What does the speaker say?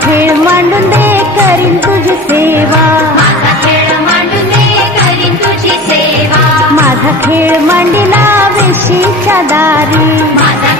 खेळ मांडून दे करीन तुझी सेवा, माझा खेळ मांडून दे करीन तुझी सेवा, माझा खेळ मांडिला वेशीच्या दारी, माझा